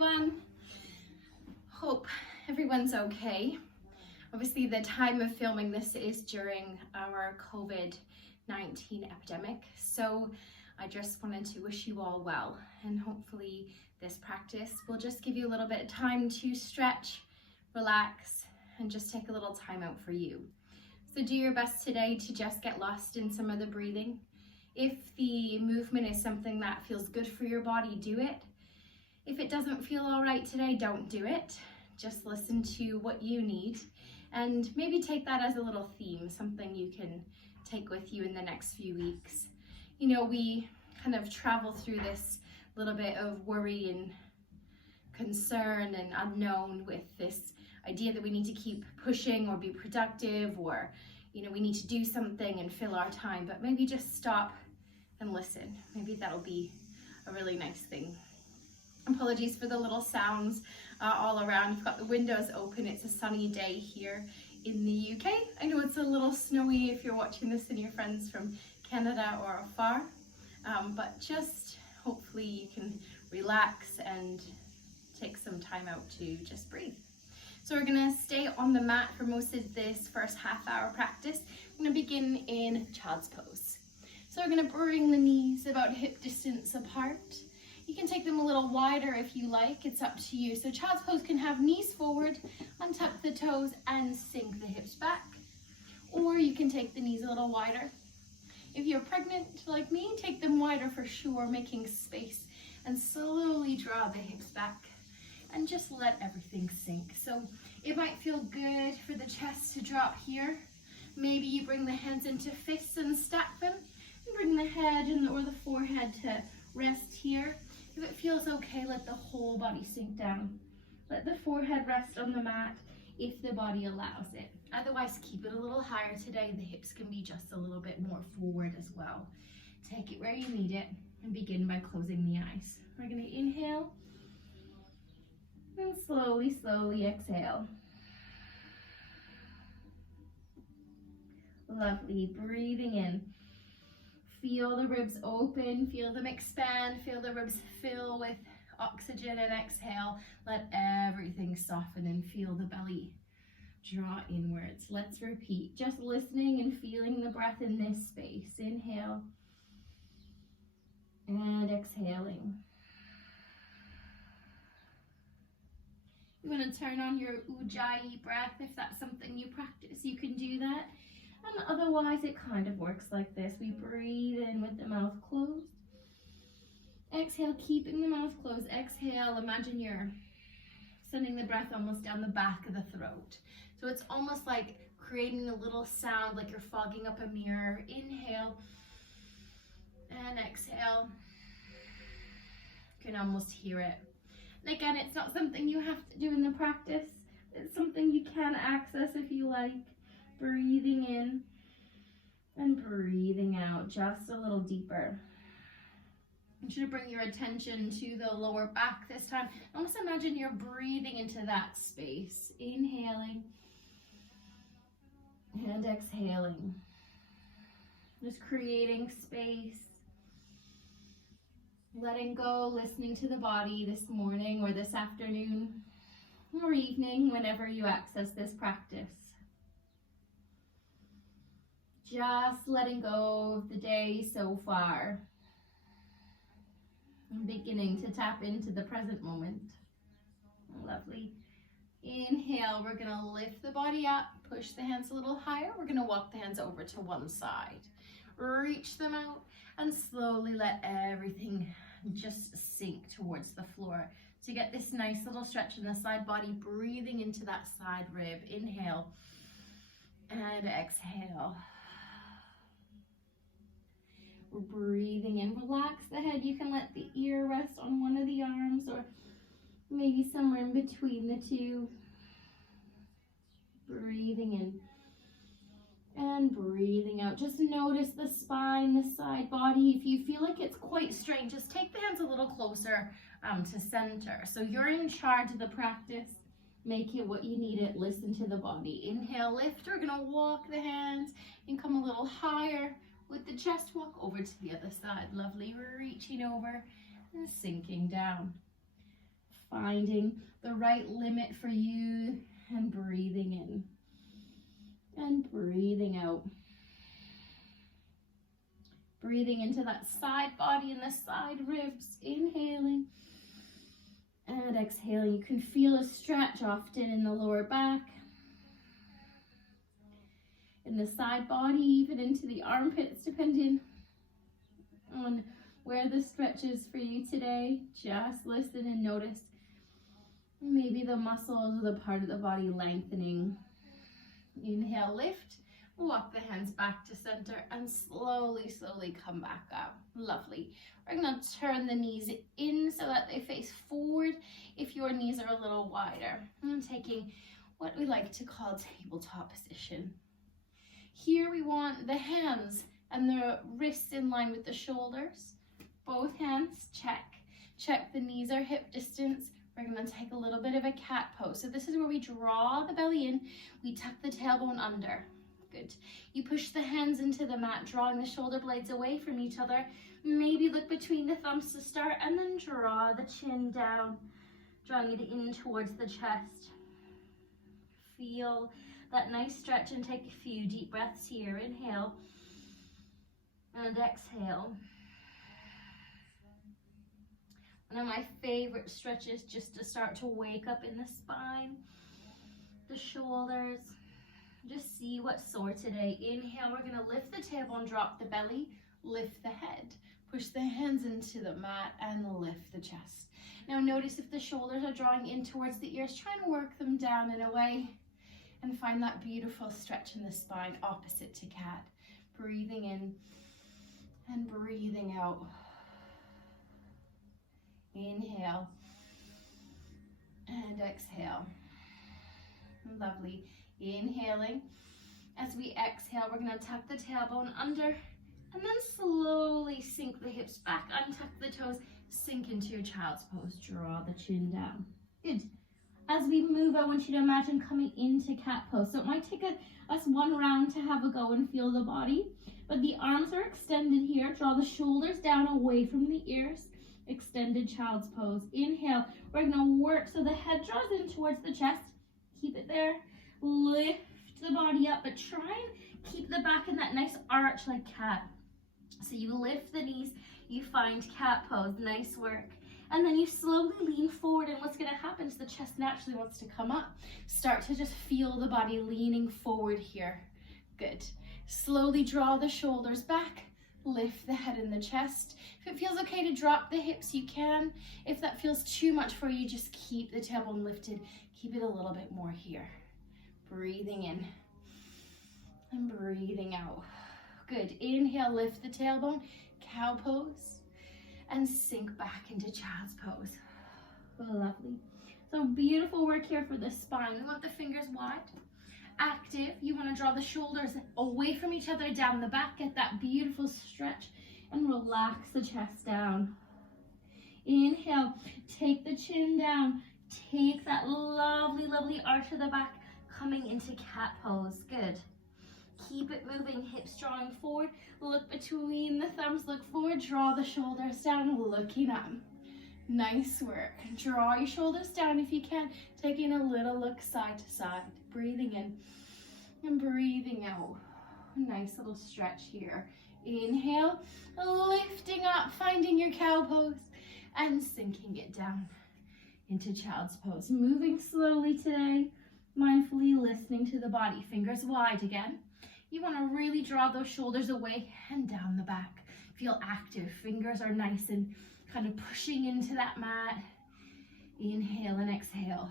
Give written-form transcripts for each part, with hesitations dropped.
everyone. Hope everyone's okay. Obviously the time of filming this is during our COVID-19 epidemic, so I just wanted to wish you all well, and hopefully this practice will just give you a little bit of time to stretch, relax, and just take a little time out for you. So do your best today to just get lost in some of the breathing. If the movement is something that feels good for your body, do it. If it doesn't feel all right today, don't do it. Just listen to what you need and maybe take that as a little theme, something you can take with you in the next few weeks. You know, we kind of travel through this little bit of worry and concern and unknown with this idea that we need to keep pushing or be productive, or, you know, we need to do something and fill our time, but maybe just stop and listen. Maybe that'll be a really nice thing. Apologies for the little sounds all around. I've got the windows open. It's a sunny day here in the UK. I know it's a little snowy if you're watching this and your friends from Canada or afar, but just hopefully you can relax and take some time out to just breathe. So we're gonna stay on the mat for most of this first half-hour practice. I'm gonna begin in child's pose. So we're gonna bring the knees about hip distance apart. You can take them a little wider if you like, it's up to you. So child's pose can have knees forward, untuck the toes and sink the hips back. Or you can take the knees a little wider. If you're pregnant like me, take them wider for sure, making space, and slowly draw the hips back and just let everything sink. So it might feel good for the chest to drop here. Maybe you bring the hands into fists and stack them, and bring the head or the forehead to rest here. If it feels okay, let the whole body sink down. Let the forehead rest on the mat if the body allows it. Otherwise, keep it a little higher today. The hips can be just a little bit more forward as well. Take it where you need it and begin by closing the eyes. We're going to inhale and slowly, slowly exhale. Lovely. Breathing in. Feel the ribs open, feel them expand, feel the ribs fill with oxygen, and exhale. Let everything soften and feel the belly draw inwards. Let's repeat, just listening and feeling the breath in this space. Inhale and exhaling. You want to turn on your Ujjayi breath. If that's something you practice, you can do that. And otherwise, it kind of works like this. We breathe in with the mouth closed. Exhale, keeping the mouth closed. Exhale, imagine you're sending the breath almost down the back of the throat. So it's almost like creating a little sound, like you're fogging up a mirror. Inhale and exhale. You can almost hear it. And again, it's not something you have to do in the practice. It's something you can access if you like. Breathing in and breathing out just a little deeper. I want you to bring your attention to the lower back this time. Almost imagine you're breathing into that space. Inhaling and exhaling. Just creating space. Letting go, listening to the body this morning or this afternoon or evening, whenever you access this practice. Just letting go of the day so far and beginning to tap into the present moment. Lovely. Inhale, we're going to lift the body up, push the hands a little higher. We're going to walk the hands over to one side. Reach them out and slowly let everything just sink towards the floor. So you get this nice little stretch in the side body, breathing into that side rib. Inhale and exhale. We're breathing in. Relax the head. You can let the ear rest on one of the arms or maybe somewhere in between the two. Breathing in and breathing out. Just notice the spine, the side body. If you feel like it's quite strained, just take the hands a little closer to center. So you're in charge of the practice. Make it what you need it. Listen to the body. Inhale, lift. We're going to walk the hands and come a little higher. With the chest, walk over to the other side. Lovely. We're reaching over and sinking down. finding the right limit for you and breathing in and breathing out. Breathing into that side body and the side ribs, inhaling and exhaling. You can feel a stretch often in the lower back, in the side body, even into the armpits, depending on where the stretch is for you today. Just listen and notice maybe the muscles or the part of the body lengthening. Inhale, lift, walk the hands back to center and slowly, slowly come back up. Lovely. We're going to turn the knees in so that they face forward if your knees are a little wider. And taking what we like to call tabletop position. Here we want the hands and the wrists in line with the shoulders. Both hands, check. Check the knees are hip distance. We're going to take a little bit of a cat pose. So this is where we draw the belly in. We tuck the tailbone under. Good. You push the hands into the mat, drawing the shoulder blades away from each other. Maybe look between the thumbs to start and then draw the chin down, drawing it in towards the chest. Feel that nice stretch and take a few deep breaths here. Inhale and exhale. One of my favorite stretches just to start to wake up in the spine, the shoulders. Just see what's sore today. Inhale, we're going to lift the tailbone, drop the belly, lift the head. Push the hands into the mat and lift the chest. Now notice if the shoulders are drawing in towards the ears, try and work them down in a way and find that beautiful stretch in the spine opposite to cat. Breathing in and breathing out. Inhale and exhale. Lovely. Inhaling. As we exhale, we're going to tuck the tailbone under and then slowly sink the hips back, untuck the toes, sink into your child's pose. Draw the chin down. Good. As we move, I want you to imagine coming into cat pose. So it might take us one round to have a go and feel the body, but the arms are extended here. Draw the shoulders down away from the ears. Extended child's pose. Inhale. We're going to work so the head draws in towards the chest. Keep it there. Lift the body up, but try and keep the back in that nice arch like cat. So you lift the knees, you find cat pose. Nice work. And then you slowly lean forward, and what's going to happen is the chest naturally wants to come up. Start to just feel the body leaning forward here. Good. Slowly draw the shoulders back. Lift the head and the chest. If it feels okay to drop the hips, you can. If that feels too much for you, just keep the tailbone lifted. Keep it a little bit more here. Breathing in and breathing out. Good. Inhale, lift the tailbone, cow pose, and sink back into child's pose. Lovely. So beautiful work here for the spine. We want the fingers wide. Active. You want to draw the shoulders away from each other down the back. Get that beautiful stretch and relax the chest down. Inhale. Take the chin down. Take that lovely, lovely arch of the back coming into cat pose. Good. Keep it moving. Hips drawing forward. Look between the thumbs. Look forward. Draw the shoulders down. Looking up. Nice work. Draw your shoulders down if you can. Taking a little look side to side. Breathing in and breathing out. Nice little stretch here. Inhale, lifting up, finding your cow pose, and sinking it down into child's pose. Moving slowly today, mindfully listening to the body. Fingers wide again. You want to really draw those shoulders away and down the back. Feel active. Fingers are nice and kind of pushing into that mat. Inhale and exhale.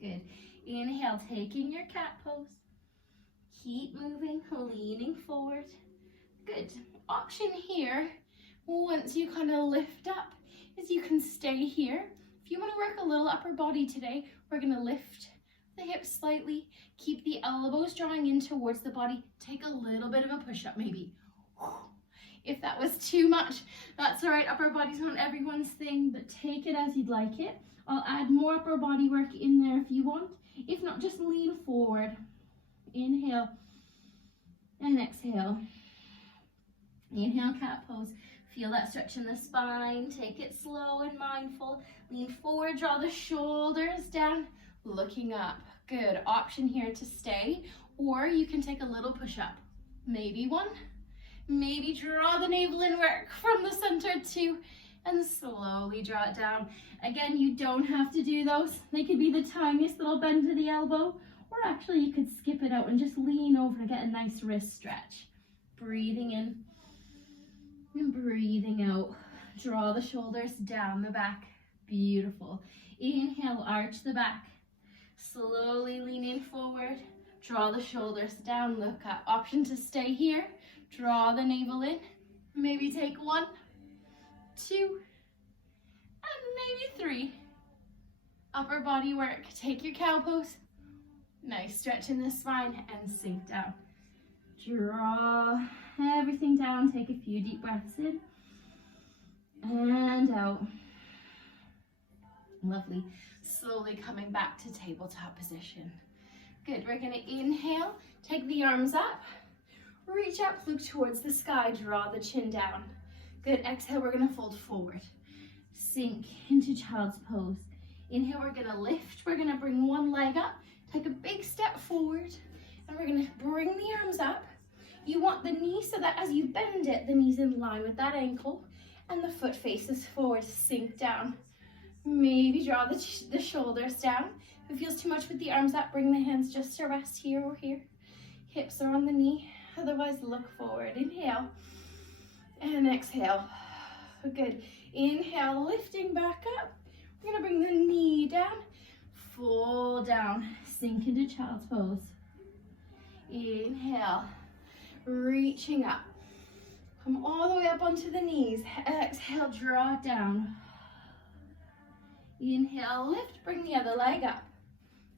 Good. Inhale, taking your cat pose. Keep moving, leaning forward. Good. Option here, once you kind of lift up, is you can stay here. If you want to work a little upper body today, we're going to lift the hips slightly. Keep the elbows drawing in towards the body. Take a little bit of a push-up maybe. If that was too much, that's all right. Upper body's not everyone's thing, but take it as you'd like it. I'll add more upper body work in there if you want. If not, just lean forward. Inhale and exhale. Inhale, cat pose. Feel that stretch in the spine. Take it slow and mindful. Lean forward, draw the shoulders down, looking up. Good. Option here to stay, or you can take a little push-up. Maybe one. Maybe draw the navel in, work from the center, two, and slowly draw it down. Again, you don't have to do those. They could be the tiniest little bend to the elbow, or actually you could skip it out and just lean over and get a nice wrist stretch. Breathing in and breathing out. Draw the shoulders down the back. Beautiful. Inhale, arch the back. Slowly lean in forward. Draw the shoulders down, look up. Option to stay here. Draw the navel in. Maybe take one, two, and maybe three. Upper body work. Take your cow pose. Nice stretch in the spine and sink down. Draw everything down. Take a few deep breaths in and out. Lovely. Slowly coming back to tabletop position. Good. We're going to inhale. Take the arms up. Reach up. Look towards the sky. Draw the chin down. Good. Exhale. We're going to fold forward. Sink into child's pose. Inhale. We're going to lift. We're going to bring one leg up. Take a big step forward. And we're going to bring the arms up. You want the knee so that as you bend it, the knee's in line with that ankle. And the foot faces forward. Sink down. Maybe draw the shoulders down. If it feels too much with the arms up, bring the hands just to rest here or here. Hips are on the knee. Otherwise, look forward. Inhale. And exhale. Good. Inhale, lifting back up. We're going to bring the knee down. Fold down. Sink into child's pose. Inhale. Reaching up. Come all the way up onto the knees. Exhale, draw it down. Inhale, lift, bring the other leg up.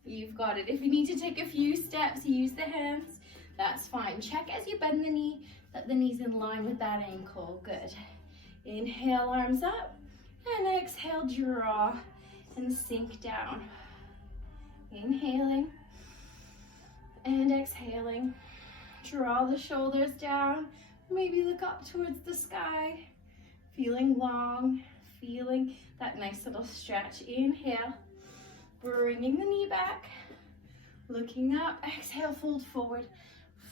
You've got it. If you need to take a few steps, use the hands. That's fine. Check as you bend the knee that the knee's in line with that ankle. Good. Inhale, arms up. And exhale, draw and sink down. Inhaling and exhaling. Draw the shoulders down. Maybe look up towards the sky. Feeling long. Feeling that nice little stretch. Inhale, bringing the knee back, looking up, exhale, fold forward,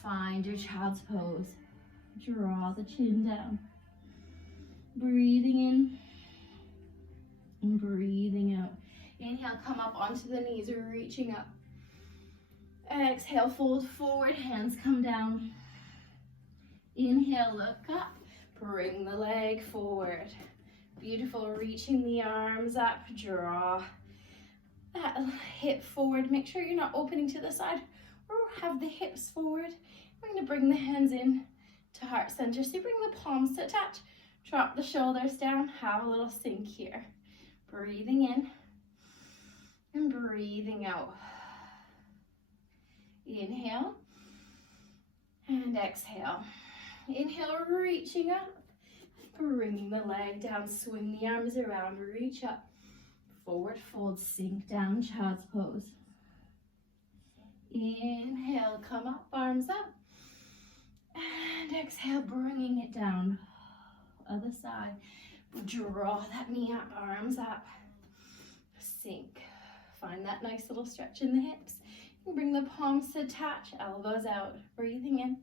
find your child's pose, draw the chin down, breathing in and breathing out. Inhale, come up onto the knees, reaching up. Exhale, fold forward, hands come down. Inhale, look up, bring the leg forward. Beautiful, reaching the arms up, draw that hip forward. Make sure you're not opening to the side or have the hips forward. We're going to bring the hands in to heart center. So you bring the palms to touch, drop the shoulders down, have a little sink here. Breathing in and breathing out. Inhale and exhale. Inhale, reaching up. Bringing the leg down, swing the arms around, reach up, forward fold, sink down, child's pose. Inhale, come up, arms up, and exhale, bringing it down. Other side, draw that knee up, arms up, sink. Find that nice little stretch in the hips. You bring the palms to touch, elbows out, breathing in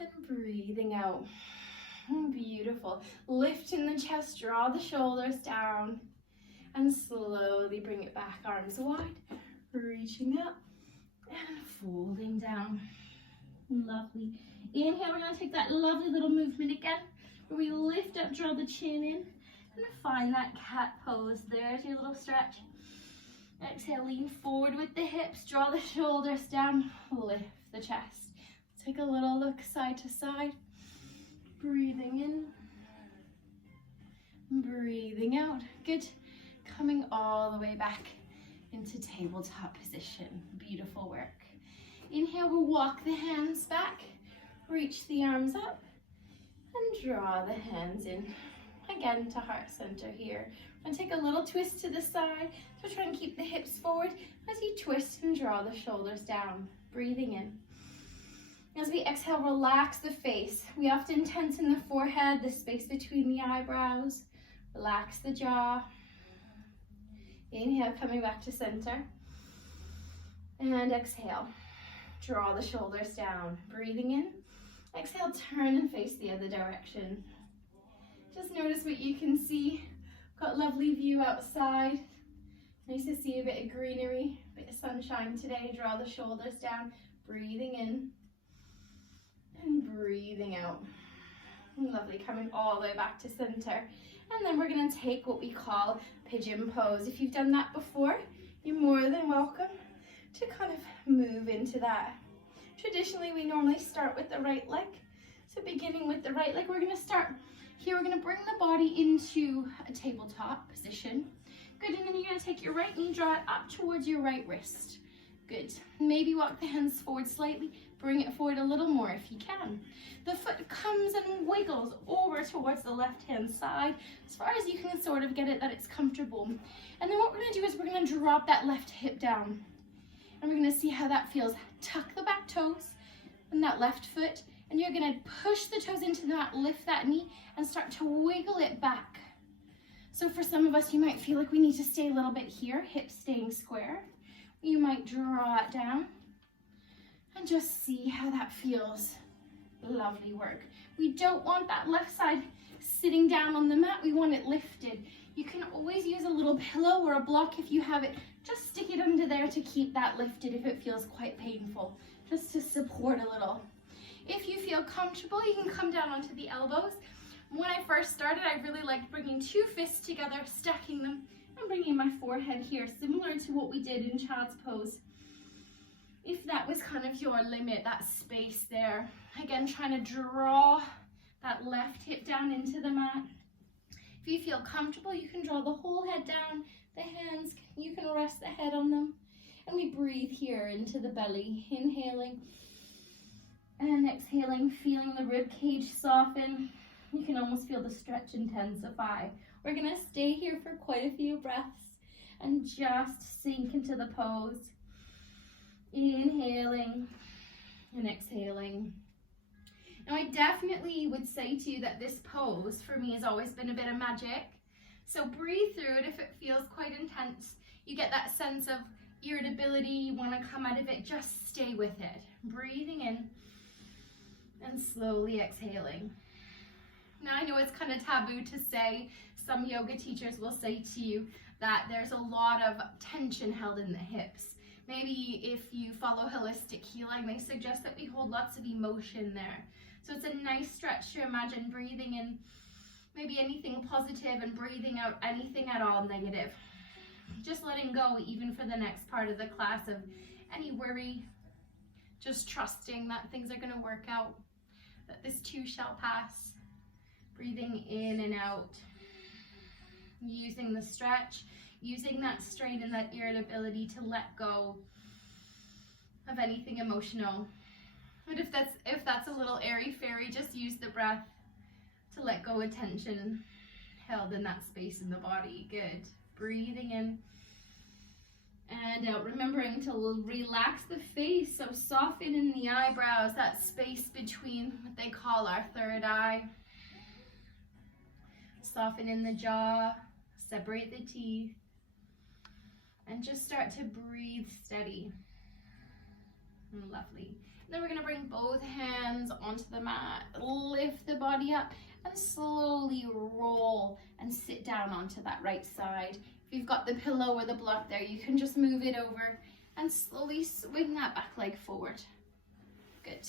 and breathing out. Beautiful. Lift in the chest, draw the shoulders down, and slowly bring it back, arms wide, reaching up and folding down. Lovely. Inhale, we're going to take that lovely little movement again, where we lift up, draw the chin in, and find that cat pose. There's your little stretch. Exhale, lean forward with the hips, draw the shoulders down, lift the chest. Take a little look side to side. Breathing in, breathing out. Good. Coming all the way back into tabletop position. Beautiful work. Inhale, we'll walk the hands back, reach the arms up, and draw the hands in. Again to heart center here. And take a little twist to the side. So try and keep the hips forward as you twist and draw the shoulders down. Breathing in As we exhale, relax the face. We often tense in the forehead, the space between the eyebrows. Relax the jaw. Inhale, coming back to center. And exhale. Draw the shoulders down. Breathing in. Exhale, turn and face the other direction. Just notice what you can see. Got lovely view outside. Nice to see a bit of greenery, a bit of sunshine today. Draw the shoulders down. Breathing in. And breathing out. Lovely, coming all the way back to center. And then we're gonna take what we call pigeon pose. If you've done that before, you're more than welcome to kind of move into that. Traditionally, we normally start with the right leg. So beginning with the right leg, we're gonna start here. We're gonna bring the body into a tabletop position. Good, and then you're gonna take your right knee, draw it up towards your right wrist. Good, maybe walk the hands forward slightly, bring it forward a little more if you can. The foot comes and wiggles over towards the left-hand side, as far as you can sort of get it that it's comfortable. And then what we're gonna do is we're gonna drop that left hip down. And we're gonna see how that feels. Tuck the back toes and that left foot, and you're gonna push the toes into the mat, lift that knee, and start to wiggle it back. So for some of us, you might feel like we need to stay a little bit here, hips staying square. You might draw it down and just see how that feels. Lovely work. We don't want that left side sitting down on the mat. We want it lifted. You can always use a little pillow or a block if you have it. Just stick it under there to keep that lifted if it feels quite painful, just to support a little. If you feel comfortable, you can come down onto the elbows. When I first started, I really liked bringing two fists together, stacking them, and bringing my forehead here, similar to what we did in child's pose. If that was kind of your limit, that space there. Again, trying to draw that left hip down into the mat. If you feel comfortable, you can draw the whole head down. The hands, you can rest the head on them. And we breathe here into the belly, inhaling and exhaling, feeling the rib cage soften. You can almost feel the stretch intensify. We're gonna stay here for quite a few breaths and just sink into the pose. Inhaling and exhaling. Now I definitely would say to you that this pose for me has always been a bit of magic. So breathe through it if it feels quite intense. You get that sense of irritability, you want to come out of it, just stay with it. Breathing in and slowly exhaling. Now I know it's kind of taboo to say, some yoga teachers will say to you that there's a lot of tension held in the hips. Maybe if you follow holistic healing, they suggest that we hold lots of emotion there. So it's a nice stretch to imagine breathing in maybe anything positive and breathing out anything at all negative. Just letting go even for the next part of the class of any worry, just trusting that things are going to work out, that this too shall pass. Breathing in and out, using the stretch, using that strain and that irritability to let go of anything emotional. But if that's a little airy-fairy, just use the breath to let go of tension held in that space in the body. Good. Breathing in and out, remembering to relax the face, so soften in the eyebrows, that space between what they call our third eye. Soften in the jaw, separate the teeth, and just start to breathe steady. Lovely. And then we're going to bring both hands onto the mat, lift the body up, and slowly roll and sit down onto that right side. If you've got the pillow or the block there, you can just move it over and slowly swing that back leg forward. Good.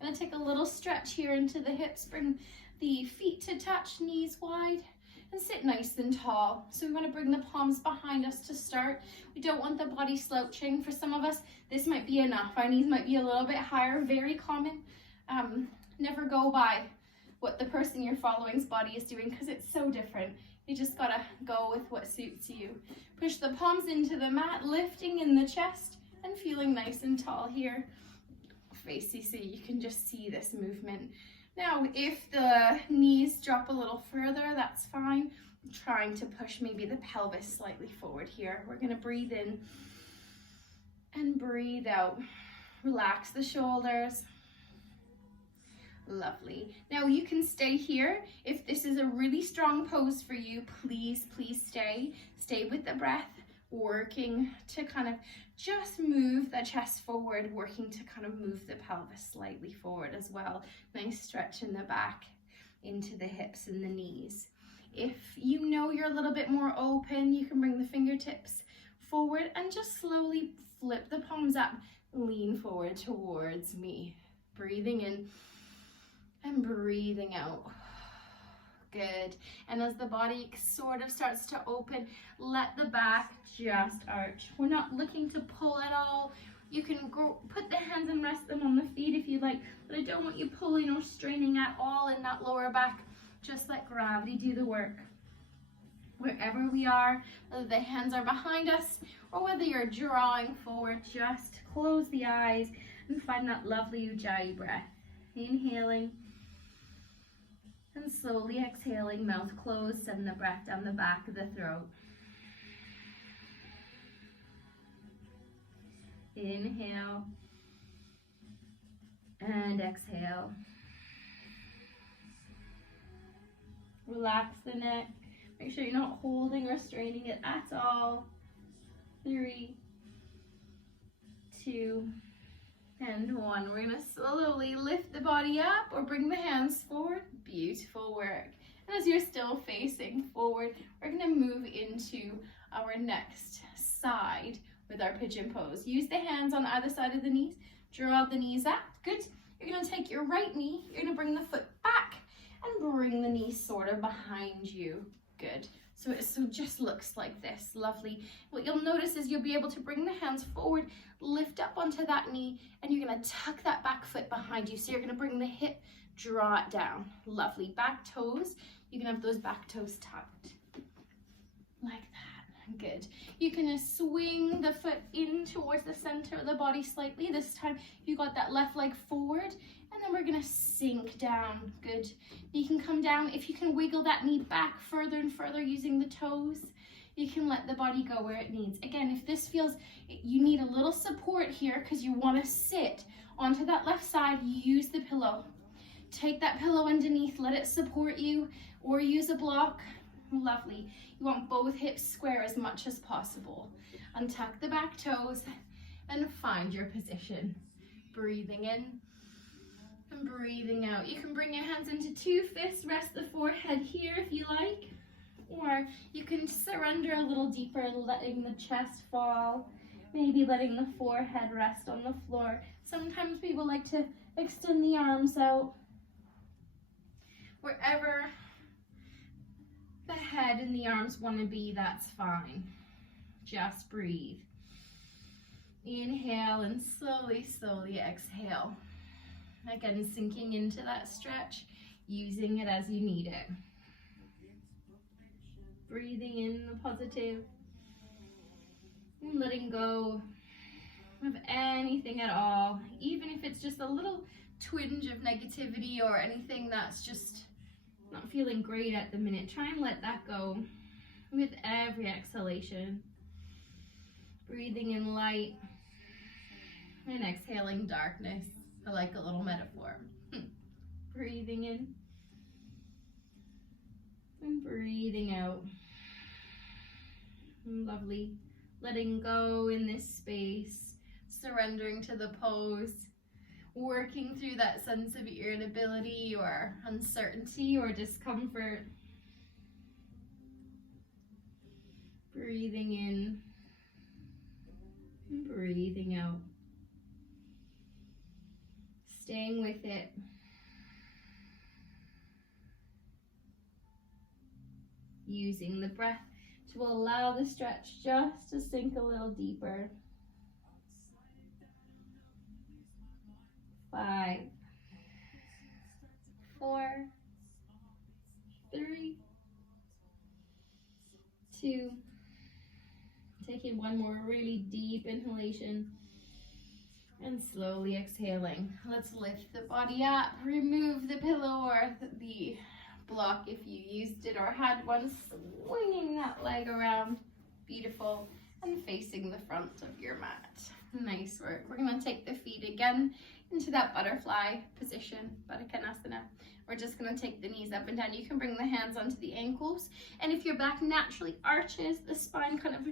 I'm going to take a little stretch here into the hips, bring the feet to touch, knees wide, and sit nice and tall. So we want to bring the palms behind us to start. We don't want the body slouching. For some of us, this might be enough. Our knees might be a little bit higher, very common. Never go by what the person you're following's body is doing, because it's so different. You just gotta go with what suits you. Push the palms into the mat, lifting in the chest and feeling nice and tall here. Face CC, you can just see this movement. Now, if the knees drop a little further, that's fine. I'm trying to push maybe the pelvis slightly forward here. We're gonna breathe in and breathe out. Relax the shoulders. Lovely. Now you can stay here. If this is a really strong pose for you, please, please stay. Stay with the breath, working to kind of just move the chest forward, working to kind of move the pelvis slightly forward as well. Nice stretch in the back into the hips and the knees. If you know you're a little bit more open, you can bring the fingertips forward and just slowly flip the palms up, lean forward towards me. Breathing in and breathing out. Good. And as the body sort of starts to open, let the back just arch. We're not looking to pull at all. You can go put the hands and rest them on the feet if you like, but I don't want you pulling or straining at all in that lower back. Just let gravity do the work. Wherever we are, whether the hands are behind us or whether you're drawing forward, just close the eyes and find that lovely Ujjayi breath. Inhaling and slowly exhaling, mouth closed, send the breath down the back of the throat. Inhale and exhale. Relax the neck. Make sure you're not holding or straining it at all. 3, 2, and 1. We're going to slowly lift the body up or bring the hands forward. Beautiful work. And as you're still facing forward, we're going to move into our next side with our pigeon pose. Use the hands on either side of the knees. Draw the knees up. Good. You're going to take your right knee. You're going to bring the foot back and bring the knee sort of behind you. Good. So it just looks like this. Lovely. What you'll notice is you'll be able to bring the hands forward, lift up onto that knee, and you're going to tuck that back foot behind you. So you're going to bring the hip, draw it down. Lovely. Back toes. You can have those back toes tucked like that. Good. You can swing the foot in towards the center of the body slightly. This time you got that left leg forward, and then we're going to sink down. Good. You can come down. If you can wiggle that knee back further and further using the toes, you can let the body go where it needs. Again, if this feels you need a little support here because you want to sit onto that left side, use the pillow. Take that pillow underneath, let it support you, or use a block. Lovely. You want both hips square as much as possible. Untuck the back toes and find your position. Breathing in and breathing out. You can bring your hands into 2 fists, rest the forehead here if you like, or you can surrender a little deeper, letting the chest fall, maybe letting the forehead rest on the floor. Sometimes people like to extend the arms out. Wherever the head and the arms want to be, that's fine. Just breathe. Inhale and slowly, slowly exhale. Again, sinking into that stretch, using it as you need it. Breathing in the positive and letting go of anything at all, even if it's just a little twinge of negativity or anything that's just not feeling great at the minute. Try and let that go with every exhalation. Breathing in light and exhaling darkness. I like a little metaphor. Breathing in and breathing out. Lovely. Letting go in this space, surrendering to the pose, working through that sense of irritability or uncertainty or discomfort. Breathing in and breathing out. Staying with it. Using the breath to allow the stretch just to sink a little deeper. 5, 4, 3, 2. Taking one more really deep inhalation and slowly exhaling. Let's lift the body up, remove the pillow or the block if you used it or had one, swinging that leg around. Beautiful. And facing the front of your mat. Nice work. We're going to take the feet again into that butterfly position, Baddha. We're just going to take the knees up and down. You can bring the hands onto the ankles, and if your back naturally arches, the spine kind of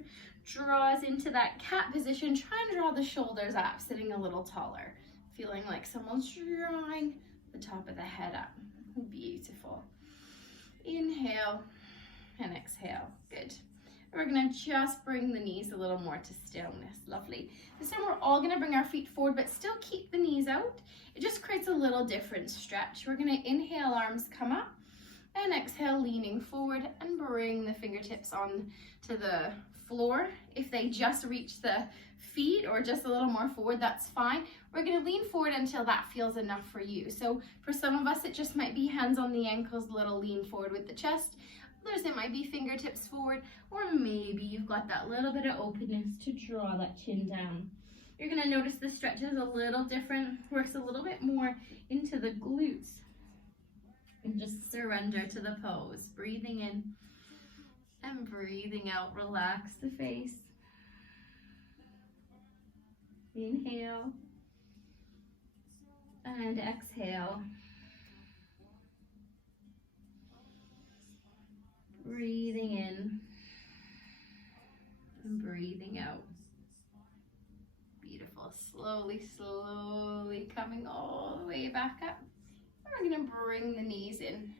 draws into that cat position. Try and draw the shoulders up, sitting a little taller, feeling like someone's drawing the top of the head up. Beautiful. Inhale and exhale. Good. We're going to just bring the knees a little more to stillness. Lovely. This time we're all going to bring our feet forward, but still keep the knees out. It just creates a little different stretch. We're going to inhale, arms come up, and exhale, leaning forward, and bring the fingertips on to the floor. If they just reach the feet or just a little more forward, that's fine. We're going to lean forward until that feels enough for you. So for some of us, it just might be hands on the ankles, a little lean forward with the chest. Others, it might be fingertips forward, or maybe you've got that little bit of openness to draw that chin down. You're going to notice the stretch is a little different, works a little bit more into the glutes. And just surrender to the pose. Breathing in and breathing out. Relax the face. Inhale and exhale. Breathing in and breathing out. Beautiful. Slowly, slowly coming all the way back up. We're going to bring the knees in.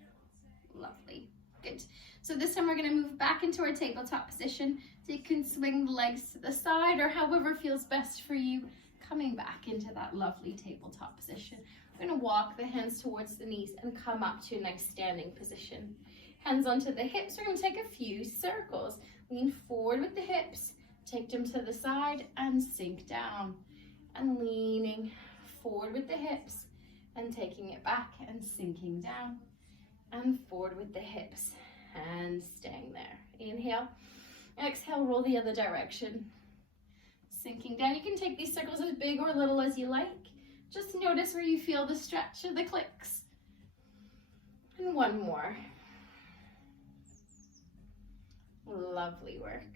Lovely. Good. So this time we're going to move back into our tabletop position. So you can swing the legs to the side or however feels best for you. Coming back into that lovely tabletop position. We're going to walk the hands towards the knees and come up to a nice standing position. Hands onto the hips. We're going to take a few circles. Lean forward with the hips. Take them to the side and sink down. And leaning forward with the hips and taking it back and sinking down. And forward with the hips and staying there. Inhale. Exhale, roll the other direction. Sinking down. You can take these circles as big or little as you like. Just notice where you feel the stretch of the clicks. And one more. Lovely work.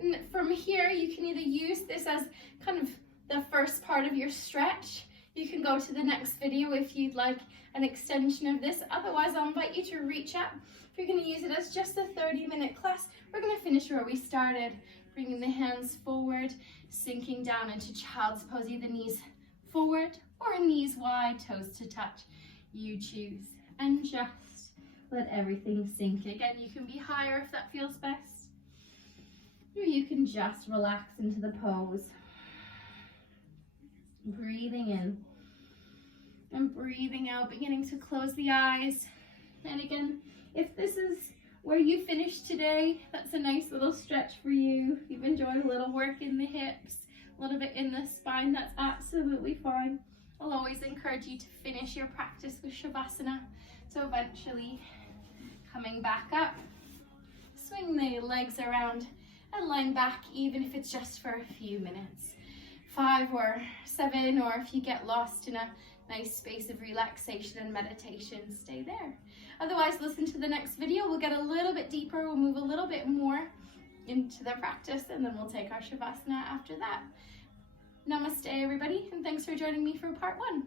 And from here, you can either use this as kind of the first part of your stretch. You can go to the next video if you'd like an extension of this. Otherwise, I'll invite you to reach up. If you're going to use it as just a 30-minute class, we're going to finish where we started. Bringing the hands forward, sinking down into child's pose, either knees forward or knees wide, toes to touch. You choose. And just let everything sink. Again, you can be higher if that feels best. Or you can just relax into the pose. Breathing in and breathing out, beginning to close the eyes. And again, if this is where you finished today, that's a nice little stretch for you. You've enjoyed a little work in the hips, a little bit in the spine, that's absolutely fine. I'll always encourage you to finish your practice with Shavasana. So eventually coming back up, swing the legs around and line back, even if it's just for a few minutes. 5 or 7, or if you get lost in a nice space of relaxation and meditation, stay there. Otherwise, listen to the next video. We'll get a little bit deeper. We'll move a little bit more into the practice, and then we'll take our Shavasana after that. Namaste, everybody, and thanks for joining me for part 1.